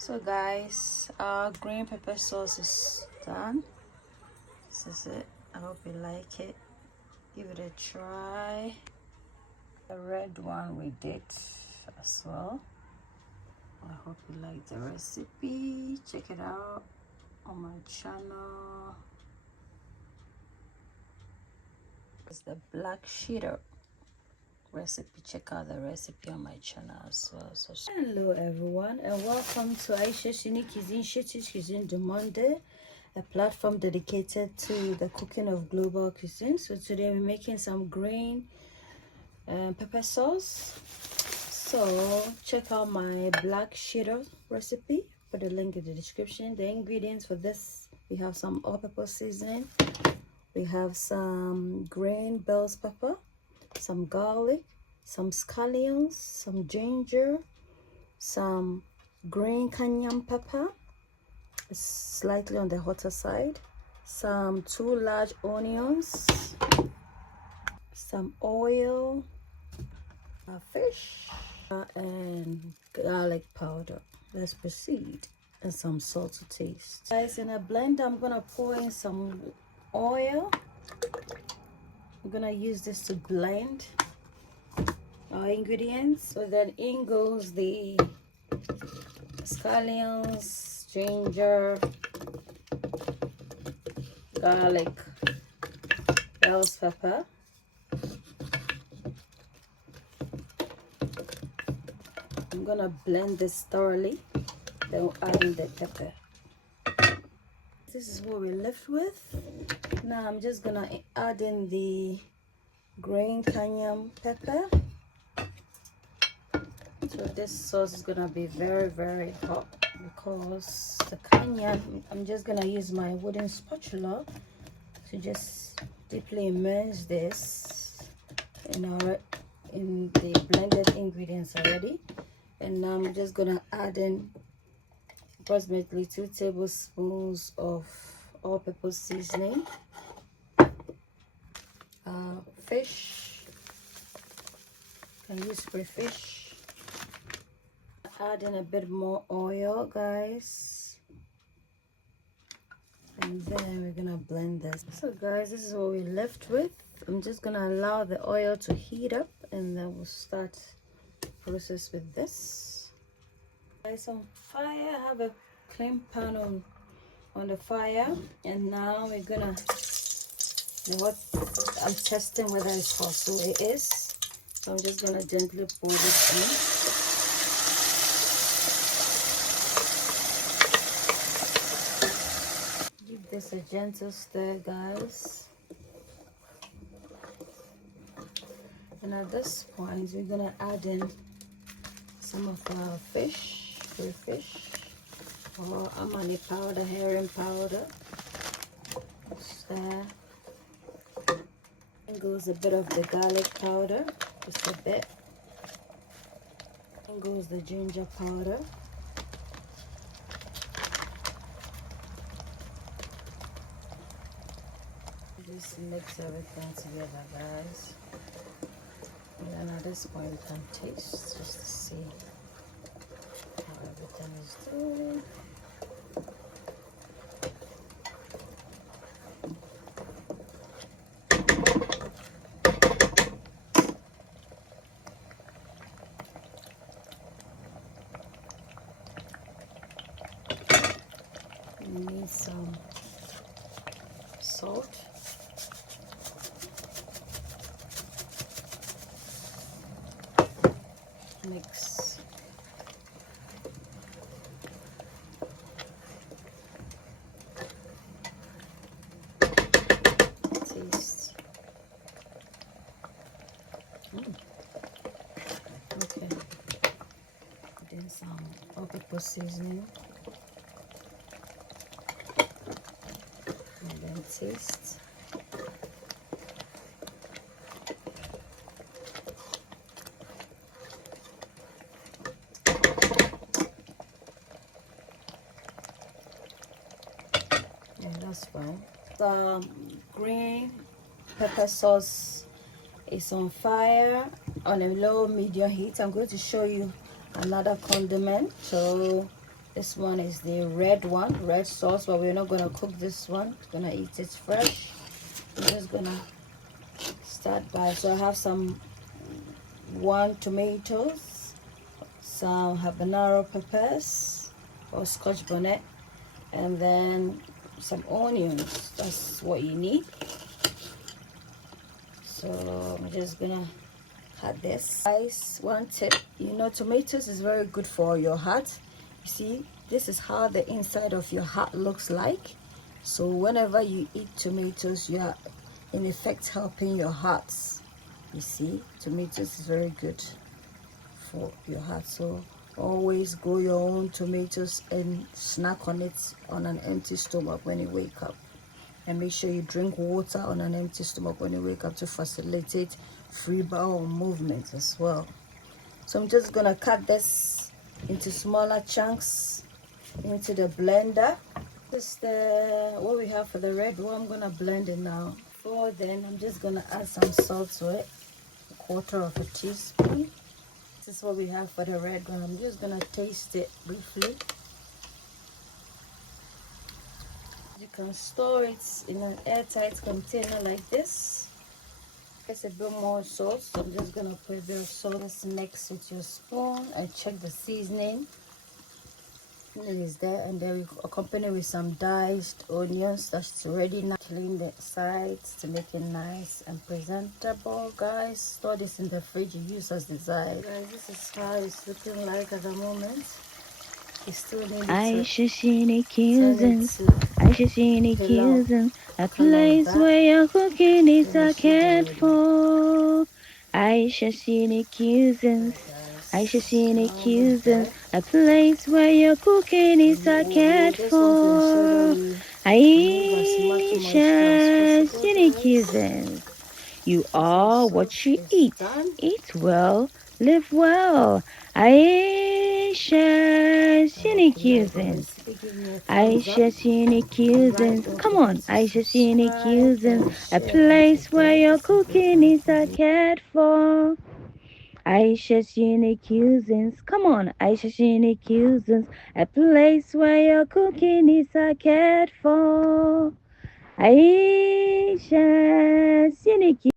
So guys, our green pepper sauce is done. This is it. I hope you like it. Give it a try. The red one we did as well. I hope you like the recipe. Check it out on my channel. It's the black Shito recipe. Check out the recipe on my channel as well. So hello everyone and welcome to Ayesha's unique cuisine, Shito's cuisine du monde, a platform dedicated to the cooking of global cuisine. So today we're making some green pepper sauce. So check out my black Shito recipe. Put the link in the description. The ingredients for this: we have some all-purpose seasoning, we have some green bell pepper, some garlic, some scallions, some ginger, some green cayenne pepper, slightly on the hotter side, some 2 large onions, some oil, fish, and garlic powder. Let's proceed. And some salt to taste. Guys, in a blender, I'm gonna pour in some oil. I'm gonna use this to blend our ingredients. So then in goes the scallions, ginger, garlic, bell pepper. I'm gonna blend this thoroughly, then we'll add in the pepper. This is what we're left with. Now I'm just gonna add in the green cayenne pepper. So this sauce is gonna be very hot because the cayenne, I'm just gonna use my wooden spatula to just deeply immerse this in the blended ingredients already. And now I'm just gonna add in approximately 2 tablespoons of all-purpose seasoning, fish, you can use crayfish. Add in a bit more oil, guys, and then we're gonna blend this. So guys, this is what we're left with. I'm just gonna allow the oil to heat up and then we'll start process with this. Guys, on fire, I have a clean pan on the fire, and now we're gonna, what I'm testing whether it's hot, so it is. So I'm just gonna gently pour this in. Give this a gentle stir, guys. And at this point, we're gonna add in some of our fish, crayfish, or Amanenpowder, herring powder. Stir. And goes a bit of the garlic powder, just a bit. And goes the ginger powder. Just mix everything together, guys. And then at this point, we can taste just to see how everything is doing. We need some salt. Mix. Taste. Okay. Then some all-purpose seasoning. And then taste. That's fine. The green pepper sauce is on fire on a low medium heat. I'm going to show you another condiment. So This one is the red one, red sauce, but we're not gonna cook this one. We're gonna eat it fresh. I'm just gonna start by, so I have some 1 tomatoes, some habanero peppers or scotch bonnet, and then some onions. That's what you need. So I'm just gonna cut this. Guys, one tip, you know, tomatoes is very good for your heart. You see, this is how the inside of your heart looks like. So whenever you eat tomatoes, you are in effect helping your hearts. You see, tomatoes is very good for your heart. So always grow your own tomatoes and snack on it on an empty stomach when you wake up. And make sure you drink water on an empty stomach when you wake up to facilitate free bowel movements as well. So I'm just gonna cut this into smaller chunks into the blender. This is what we have for the red one. I'm gonna blend it now. Before then, I'm just gonna add some salt to it, 1/4 of a teaspoon. This is what we have for the red one. I'm just gonna taste it briefly. You can store it in an airtight container like this. There's a bit more salt, so I'm just gonna put a bit of salt. Just mix with your spoon and check the seasoning. It is there, and then we accompany with some diced onions that's ready now. Clean the sides to make it nice and presentable. Guys, store this in the fridge, use as desired. Guys, this is how it's looking like at the moment. You still need Ayesha cuisines, Ayesha cuisines, a place where your cooking is cared for. Ayesha cuisines, Ayesha cuisines, a place where your cooking is cared for. Ayesha cuisines, you are what you eat. Eat well, live well. Ayesha cuisines. Ayesha cuisines. Come on, Ayesha cuisines. A place where your cooking is cared for. Ayesha cuisines. Come on, Ayesha cuisines. A place where your cooking is cared for. Ayesha cuisines.